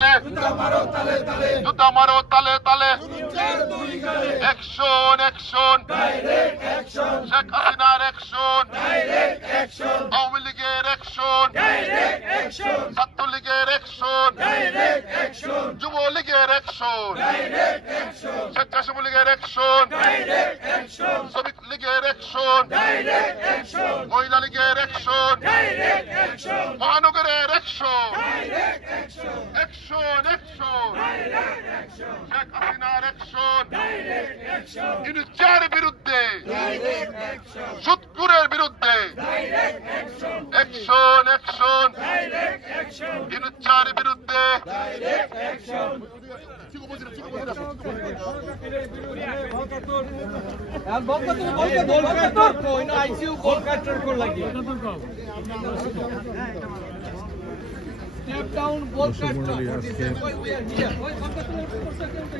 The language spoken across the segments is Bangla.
জুতা মারো তালে তালে অ্যাকশন অ্যাকশন শেখ হাসিনার অ্যাকশন আওয়ামী লীগের অ্যাকশন ছাত্রলীগের অ্যাকশন যুবলীগের অ্যাকশন স্বেচ্ছাসেবক লীগের অ্যাকশন শ্রমিক লীগের অ্যাকশন মহিলা লীগের অ্যাকশন মহানগরের অ্যাকশন অ্যাকশন অ্যাকশন শেখ হাসিনার অ্যাকশন ইনুচার বিরুদ্ধে সুদখোরের বিরুদ্ধে অ্যাকশন অ্যাকশন ইনুচার বিরুদ্ধে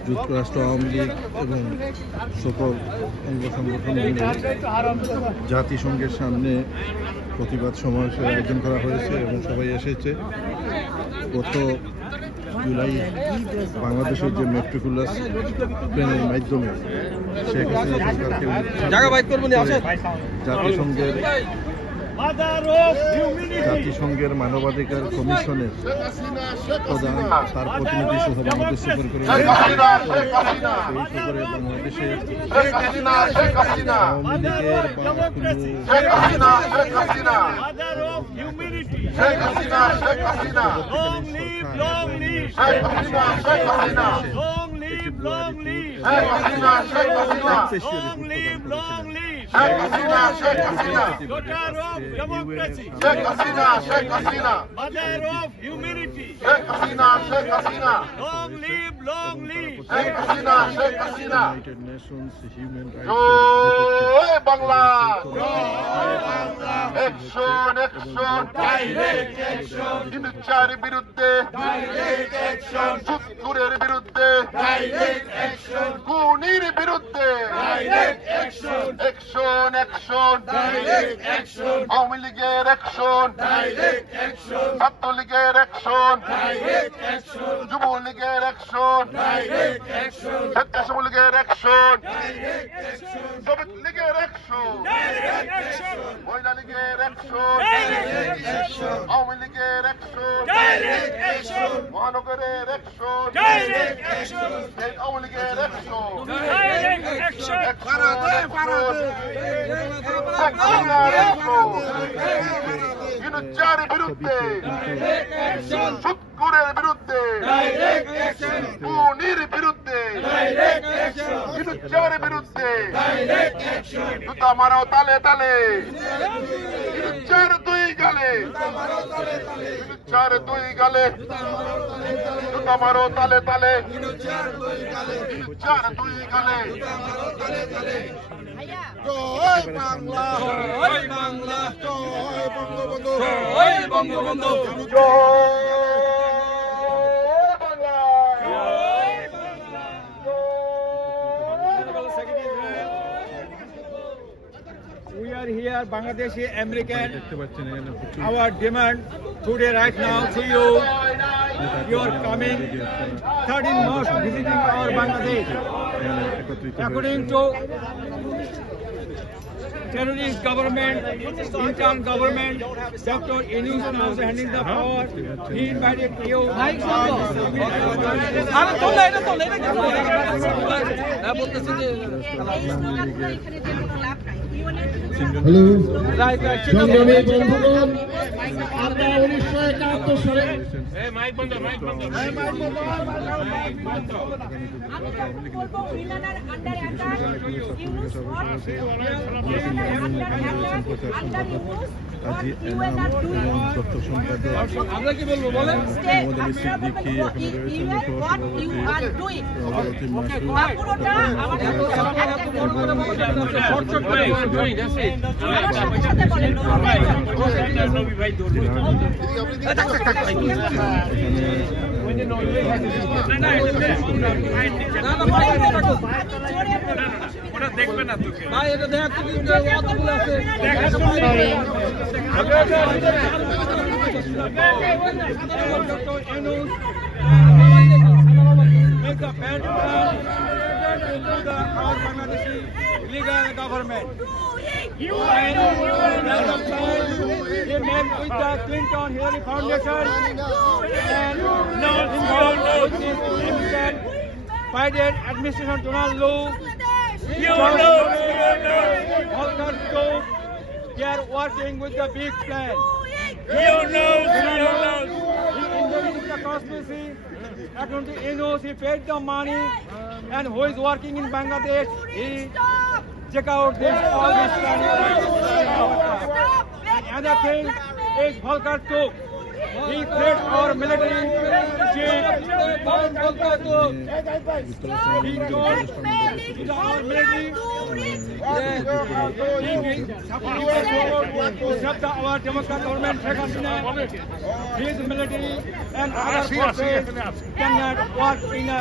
যুক্তরাষ্ট্র আওয়ামী লীগ এবং সকল অঙ্গ সংগঠন জাতিসংঘের সামনে প্রতিবাদ সমাবেশের আয়োজন করা হয়েছে এবং সবাই এসেছে। গত জুলাই বাংলাদেশের যে মেট্রিকুলাস প্লেনের মাধ্যমে শেখ হাসিনা সরকারকে জাতিসংঘের মানবাধিকার কমিশনের প্রধান তার প্রতিনিধি সহ বাংলাদেশ সফর করে বাংলাদেশের আওয়ামী লীগের Sheikh Hasina, mother of humanity. Sheikh Hasina. Long live Sheikh Hasina. United Nations Human Rights Joy Bangla. Action, direct action. ইনুচার বিরুদ্ধে direct action. সুদখোরের বিরুদ্ধে direct action. খুনির বিরুদ্ধে direct action. Action, direct action. Awami লীগের অ্যাকশন ডাইরেক্ট অ্যাকশন ছাত্রলীগের অ্যাকশন ডাইরেক্ট অ্যাকশন যুবলীগের অ্যাকশন ডাইরেক্ট অ্যাকশন স্বেচ্ছাসেবক লীগের অ্যাকশন ডাইরেক্ট অ্যাকশন শ্রমিক লীগের অ্যাকশন ডাইরেক্ট অ্যাকশন মহিলা লীগের অ্যাকশন ডাইরেক্ট অ্যাকশন আওয়ামী লীগের অ্যাকশন ডাইরেক্ট অ্যাকশন মহানগরের অ্যাকশন ডাইরেক্ট অ্যাকশন আওয়ামী লীগের অ্যাকশন ডাইরেক্ট অ্যাকশন ইনুচার বিরুদ্ধে সুদখোরের বিরুদ্ধে খুনির বিরুদ্ধে ইনুচার বিরুদ্ধে জুতা মারো তালে তালে ইনুচার দুই গালে জুতা মারো তালে তালে ইনুচার দুই গালে জয় বাংলা জয় বঙ্গবন্ধু জয় Bangla We are here, Bangladeshi American. Our demand today, right now, to you. You are coming 13 months visiting our Bangladesh. According to terrorist government, interim government, Dr. Yunus now handing the power. He invited you. Hello সংগ্রামী বন্ধুগণ, আমরা 1971 সালে দপ্তর সম্পাদক আমরা কি বলবো বলেন? মোহাম্মদ আলী সিদ্দিকী এখানে দেখবে না তোকে ভাই, এটা দেখ কতগুলো আছে। government. He met with the Clinton Hillary Foundation and involved with the Biden administration, Donald Lu, Volker Turk. They are working with the big plan. He invested the conspiracy. According to Enos, he paid the money, and who is working in Bangladesh, he check out this all this planning. And another thing is Volker Turk. He threat our military chief. Volker Turk. He told our military our Democrat government, his military and other forces cannot work in a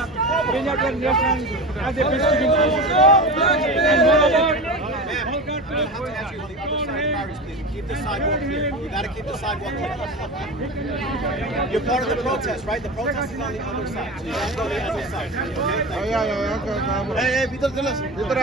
United Nations as a peacekeeping force. And moreover, Keep the sidewalk clear. You got to keep the sidewalk clear. You're part of the protest, right? The protest is on the other side. So you got to go to the other side. Okay? Hey, Peter, tell us. Peter,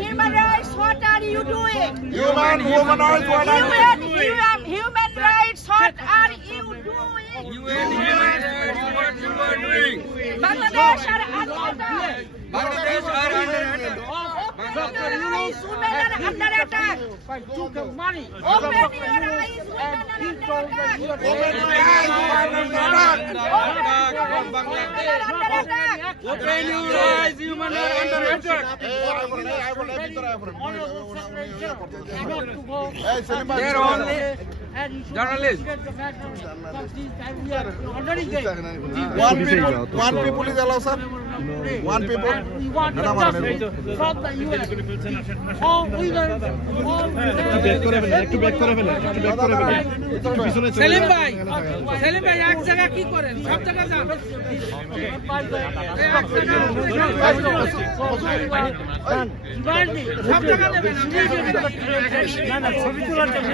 Human rights, what are you doing? Human rights, what are you doing? Human rights, what are you doing? Human rights, what you are doing? Bangladesh are under attack. Bangladesh are under attack. Open your eyes, women are under attack. Open your eyes, women are under attack. Open your eyes, human rights, human are under attack. They're only journalists. One people is allowed, sir? One people? We want justice from the UN. All women, all Selim ভাই এক জায়গা কি করেন সব জায়গা যান সব জায়গা দেবেন ছবি তোলার জন্য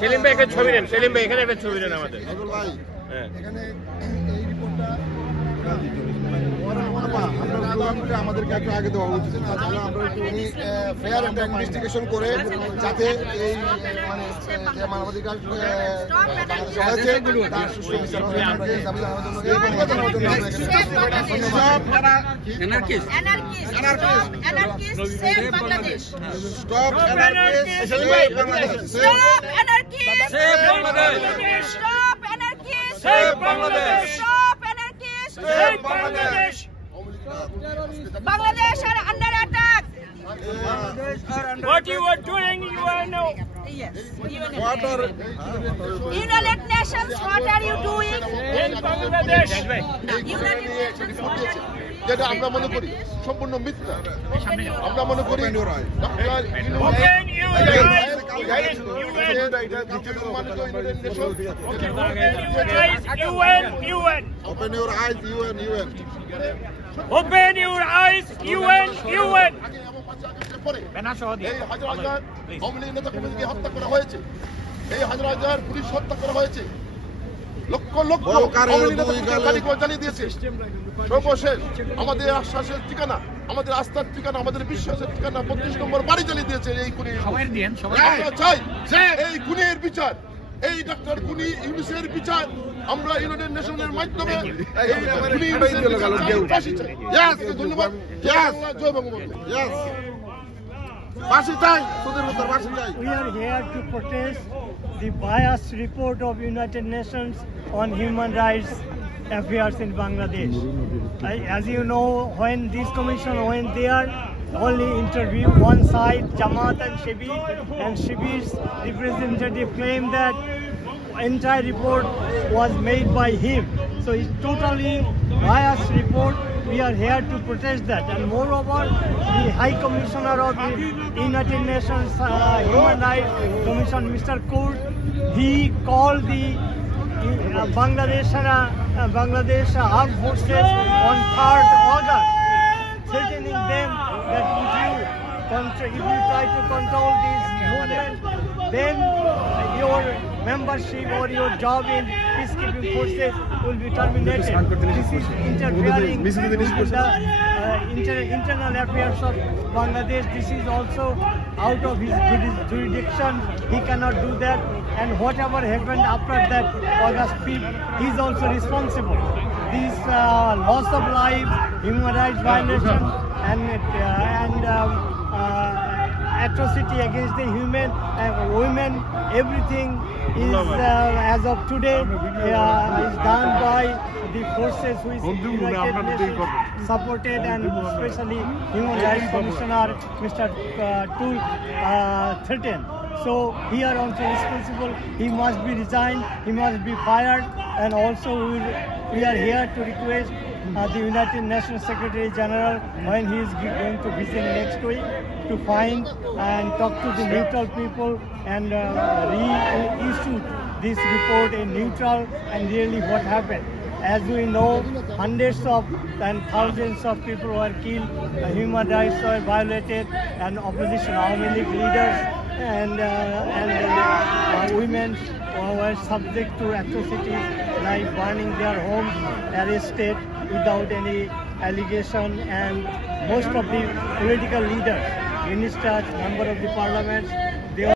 সেলিম ভাই একটা ছবি নেন, সেলিম ভাই এখানে একটা ছবি নেন আমাদের। আমাদেরকে একটু আগে দেওয়া উচিত, তাহলে আমরা একটু ফেয়ার একটা ইনভেস্টিগেশন করে যাতে এই মানে যে মানবাধিকার হয়েছে তার সুষ্ঠু বিচার হয়। Bangladesh are under attack. What you are doing, you are no. Yes. United Nations, what are you doing? In Bangladesh. United Nations, what are you doing? যেটা আমরা মনে করি সম্পূর্ণ মিথ্যা। আমরা মনে করি Open your eyes, UN. Open your eyes, UN. Open your eyes, UN. এই হাজার হাজার আওয়ামী লীগ নেতা কর্মীকে হত্যা করা হয়েছে, এই হাজার হাজার পুলিশ হত্যা করা হয়েছে, লক্ষ লক্ষ আওয়ামী লীগ নেতা বাড়িঘর জ্বালিয়ে দিয়েছে। সর্বশেষ আমাদের আশ্বাসের ঠিকানা, আমাদের আস্থার ঠিকানা, আমাদের বিশ্বাসের ঠিকানা 32 নম্বর বাড়ি জ্বালিয়ে দিয়েছে এই খুনি। আমরা চাই এই খুনের বিচার, এই ডাক্তার খুনি ইউনিসের বিচার আমরা ইউনাইটেড নেশনের মাধ্যমে ধন্যবাদ। জয় Bangabandhu. We are here to protest the biased report of United Nations on human rights affairs in Bangladesh. As you know, when this commission went there, only interview one side, Jamaat and Shibir, and Shibir's representative claimed that entire report was made by him. So it's totally biased report. We are here to protest that. And moreover, the High Commissioner of the United Nations Human Rights Commission, Mr. Kurd, he called the Bangladesh armed forces on 3rd August, threatening them that if you try to control this movement, then your membership or your job in peacekeeping forces will be terminated. This is interfering with the internal affairs of Bangladesh. This is also out of his jurisdiction. He cannot do that. And whatever happened after that August 5th, he is also responsible. This loss of life, human rights violation, and atrocity against the human and women, everything is as of today is done by the forces which United Nations supported, and especially Human Rights Commissioner Mr. Turk threatened. So he are also responsible. He must be resigned. He must be fired. And also we are here to request the United Nations Secretary General, when he is going to visit next week, to find and talk to the neutral people and reissue this report in neutral and really what happened. As we know, hundreds of and thousands of people were killed, human rights were violated, and opposition Awami League leaders and women were subject to atrocities like burning their homes, arrested without any allegation, and most of the political leaders, ministers, members of the parliament, they